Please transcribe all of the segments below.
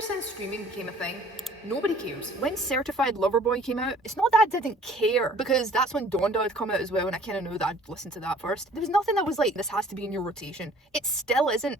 ever since streaming became a thing, nobody cares. When Certified Lover Boy came out, it's not that I didn't care, because that's when Donda had come out as well, and I kind of knew that I'd listen to that first. There was nothing that was like, this has to be in your rotation. It still isn't.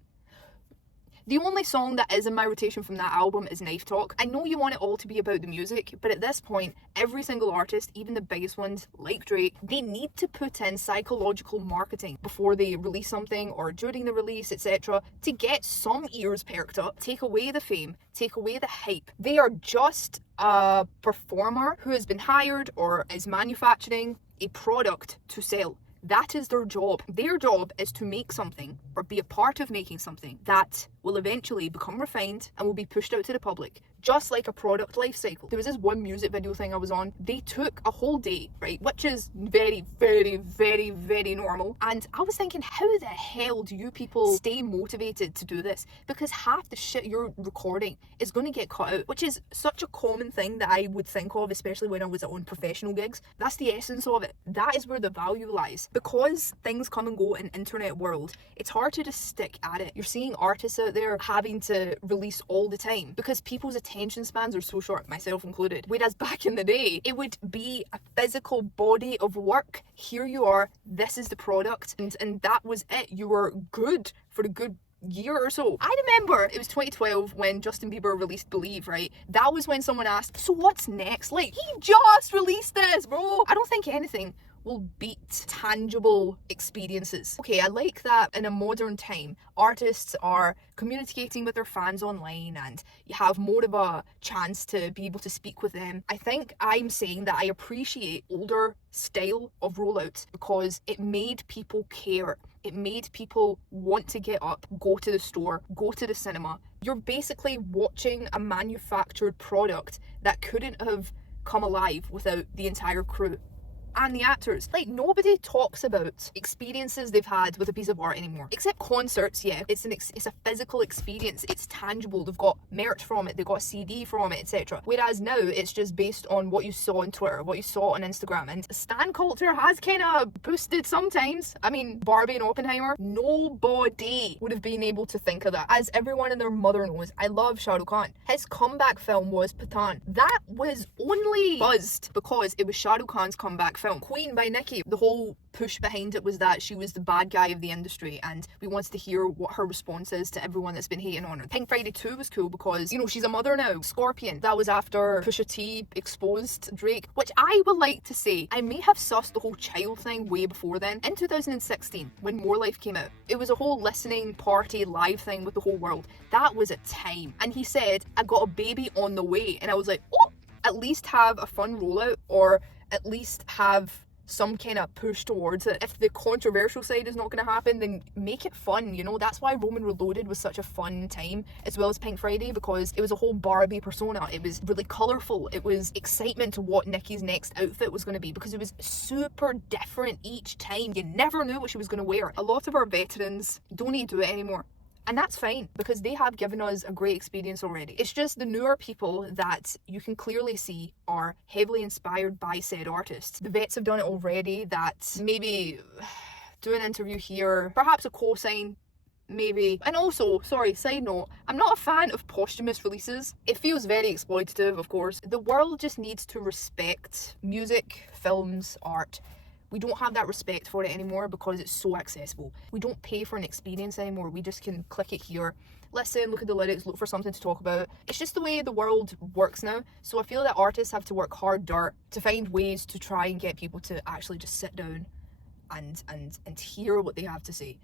The only song that is in my rotation from that album is Knife Talk. I know you want it all to be about the music, but at this point, every single artist, even the biggest ones like Drake, they need to put in psychological marketing before they release something or during the release, etc., to get some ears perked up, take away the fame, take away the hype. They are just a performer who has been hired or is manufacturing a product to sell. That is their job. Their job is to make something or be a part of making something that will eventually become refined and will be pushed out to the public, just like a product life cycle. There was this one music video thing I was on. They took a whole day, right, which is very, very, very, very normal. And I was thinking, how the hell do you people stay motivated to do this? Because half the shit you're recording is going to get cut out, which is such a common thing that I would think of, especially when I was on professional gigs. That's the essence of it. That is where the value lies. Because things come and go in internet world, it's hard to just stick at it. You're seeing artists out there having to release all the time because people's attention spans are so short, myself included. Whereas back in the day, it would be a physical body of work. Here you are, this is the product, and that was it. You were good for a good year or so. I remember it was 2012 when Justin Bieber released Believe, right? That was when someone asked, so what's next? Like, he just released this, bro. I don't think anything will beat tangible experiences. Okay, I like that in a modern time, artists are communicating with their fans online and you have more of a chance to be able to speak with them. I think I'm saying that I appreciate older style of rollouts because it made people care. It made people want to get up, go to the store, go to the cinema. You're basically watching a manufactured product that couldn't have come alive without the entire crew and the actors. Like, nobody talks about experiences they've had with a piece of art anymore, except concerts. Yeah, it's a physical experience. It's tangible. They've got merch from it, they've got a CD from it, etc. Whereas now it's just based on what you saw on Twitter, what you saw on Instagram, and stan culture has kind of boosted sometimes. I mean, Barbie and Oppenheimer, nobody would have been able to think of that. As everyone and their mother knows, I love Shah Rukh Khan. His comeback film was Pathaan. That was only buzzed because it was Shah Rukh Khan's comeback film. Queen by Nicki, the whole push behind it was that she was the bad guy of the industry and we wanted to hear what her response is to everyone that's been hating on her. Pink Friday 2 was cool because, you know, she's a mother now. Scorpion, that was after Pusha T exposed Drake, which I would like to say, I may have sussed the whole child thing way before then. In 2016, when More Life came out, it was a whole listening party live thing with the whole world. That was a time. And he said, I got a baby on the way. And I was like, oh, at least have a fun rollout, or at least have some kind of push towards it. If the controversial side is not going to happen, then make it fun, you know? That's why Roman Reloaded was such a fun time, as well as Pink Friday, because it was a whole Barbie persona. It was really colourful. It was excitement to what Nicki's next outfit was going to be, because it was super different each time. You never knew what she was going to wear. A lot of our veterans don't need to do it anymore. And that's fine, because they have given us a great experience already. It's just the newer people that you can clearly see are heavily inspired by said artists. The vets have done it already, that maybe do an interview here, perhaps a cosign, maybe. And also, sorry, side note, I'm not a fan of posthumous releases. It feels very exploitative, of course. The world just needs to respect music, films, art. We don't have that respect for it anymore because it's so accessible. We don't pay for an experience anymore. We just can click it here, listen, look at the lyrics, look for something to talk about. It's just the way the world works now. So I feel that artists have to work harder to find ways to try and get people to actually just sit down and hear what they have to say.